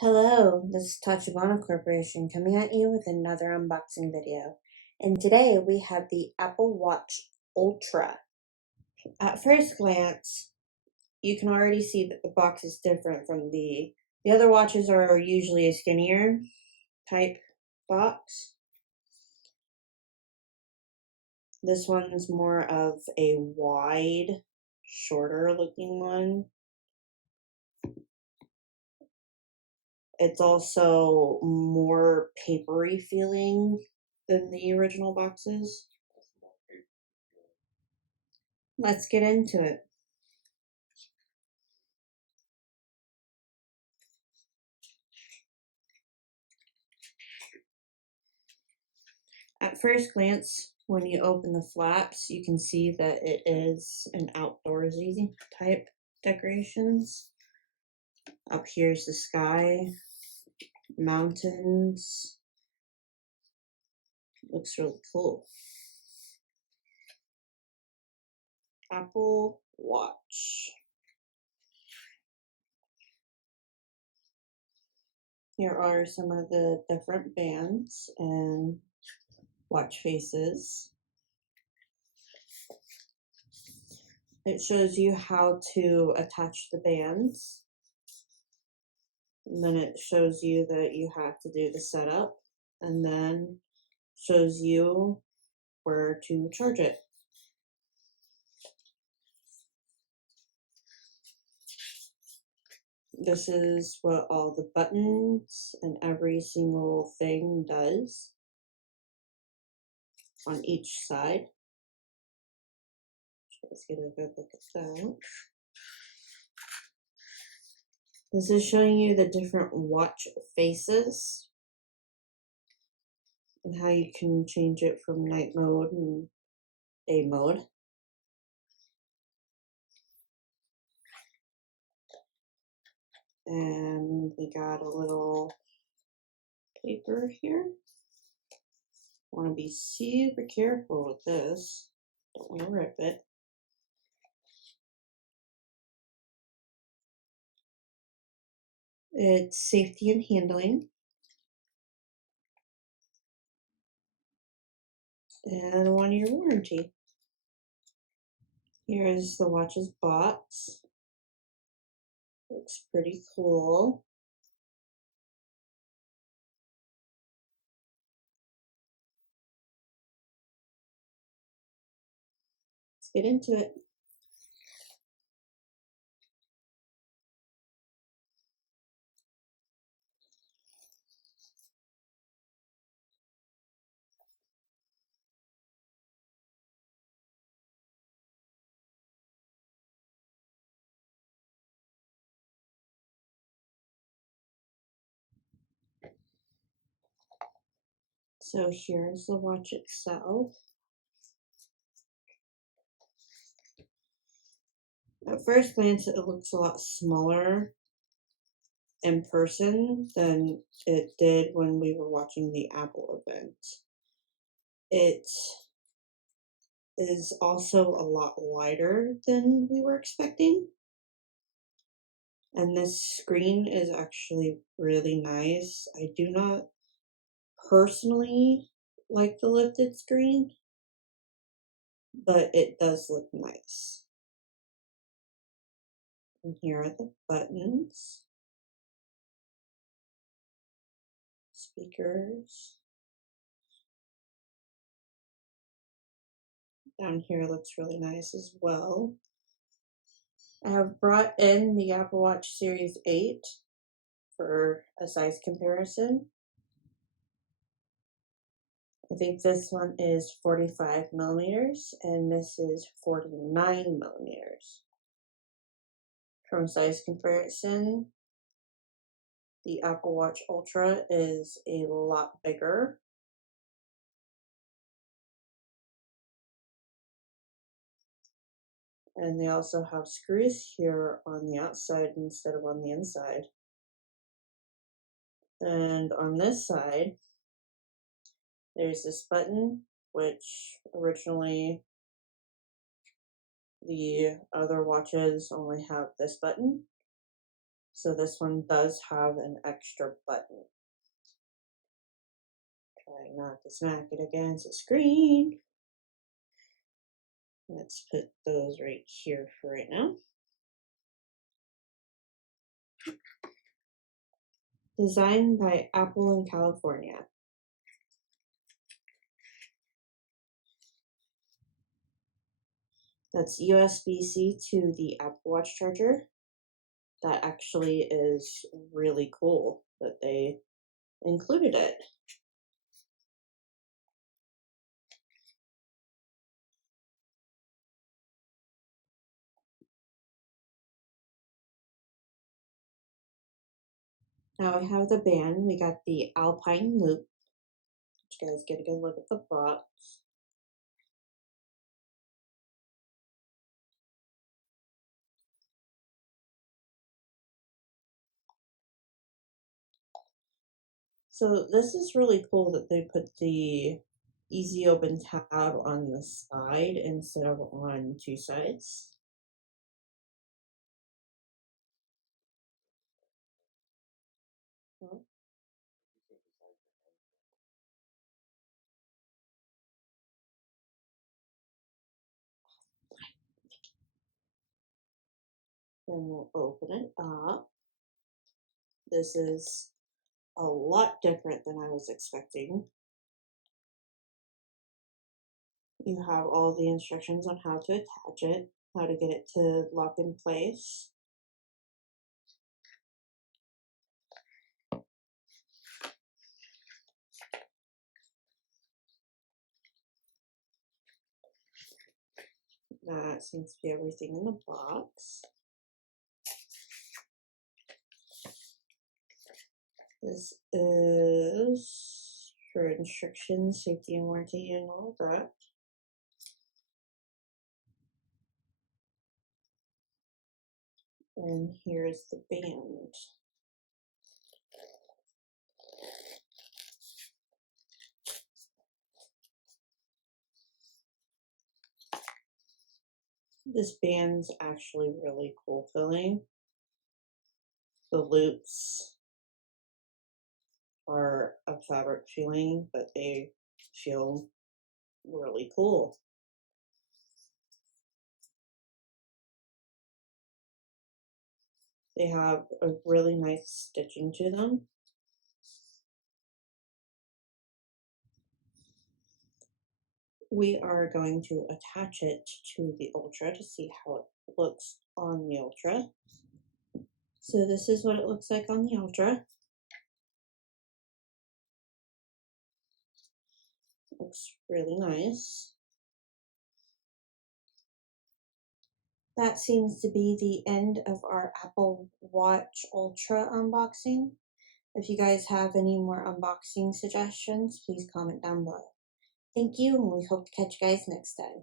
Hello, this is Tachibana Corporation coming at you with another unboxing video. And today we have the Apple Watch Ultra. At first glance, you can already see that the box is different from the other watches are usually a skinnier type box. This one's more of a wide, shorter looking one. It's also more papery feeling than the original boxes. Let's get into it. At first glance, when you open the flaps, you can see that it is an outdoorsy type decorations. Up here's the sky, mountains. Looks really cool. Apple Watch. Here are some of the different bands and watch faces. It shows you how to attach the bands. And then it shows you that you have to do the setup, and then shows you where to charge it. This is what all the buttons and every single thing does on each side. Let's get a good look at that. This is showing you the different watch faces and how you can change it from night mode and day mode. And we got a little paper here. Want to be super careful with this. Don't want to rip it. It's safety and handling. And a 1-year warranty. Here's the watch's box. Looks pretty cool. Let's get into it. So here's the watch itself. At first glance, it looks a lot smaller in person than it did when we were watching the Apple event. It is also a lot wider than we were expecting. And this screen is actually really nice. I do not personally like the lifted screen, but it does look nice. And here are the buttons, speakers. Down here looks really nice as well. I have brought in the Apple Watch Series 8 for a size comparison. I think this one is 45 millimeters and this is 49 millimeters. From size comparison, the Apple Watch Ultra is a lot bigger. And they also have screws here on the outside instead of on the inside. And on this side, there's this button, which originally the other watches only have this button. So this one does have an extra button. Try not to smack it against the screen. Let's put those right here for right now. Designed by Apple in California. That's USB-C to the Apple Watch charger. That actually is really cool that they included it. Now we have the band. We got the Alpine loop. You guys get a good look at the box. So this is really cool that they put the easy open tab on the side instead of on two sides. Then we'll open it up. This is a lot different than I was expecting. You have all the instructions on how to attach it, how to get it to lock in place. That seems to be everything in the box. This is for instructions, safety and warranty, and all that. And here's the band. This band's actually really cool feeling. The loops are a fabric feeling, but they feel really cool. They have a really nice stitching to them. We are going to attach it to the Ultra to see how it looks on the Ultra. So this is what it looks like on the Ultra. Looks really nice. That seems to be the end of our Apple Watch Ultra unboxing. If you guys have any more unboxing suggestions, please comment down below. Thank you, and we hope to catch you guys next time.